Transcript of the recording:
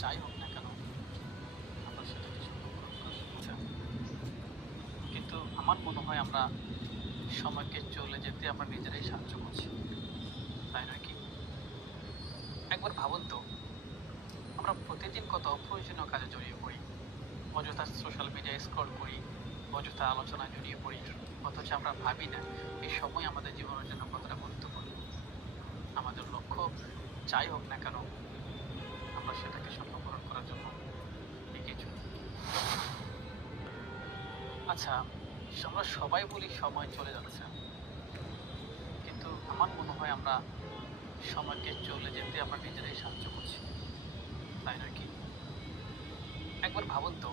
যাই হোক না কেন আমরা সেটাকে সম্ভব করার চেষ্টা করছি। কিন্তু আমার মনে হয় আমরা সময়কে চলে যেতে আমরা নিজেরাই সাহায্য করছি, তাই নয় কি? একবার ভাবুন তো, আমরা প্রতিদিন কত অপ্রয়োজনীয় কাজে জড়িয়ে পড়ি, অযথা সোশ্যাল মিডিয়ায় স্ক্রল করি, অযথা আলোচনায় জড়িয়ে পড়ি, অথচ আমরা ভাবি না এই সময় আমাদের জীবনের জন্য কতটা গুরুত্বপূর্ণ। আমাদের লক্ষ্য যাই হোক না কেন আমরা সেটাকে সফলকরণ করার জন্য এগিয়ে চলি। আচ্ছা, আমরা সবাই বলি সময় চলে যাচ্ছে, কিন্তু আমার মনে হয় আমরা সময়কে চলে যেতে আমরা নিজেরাই সাহায্য করছি, তাই নয় কি? একবার ভাবুন তো,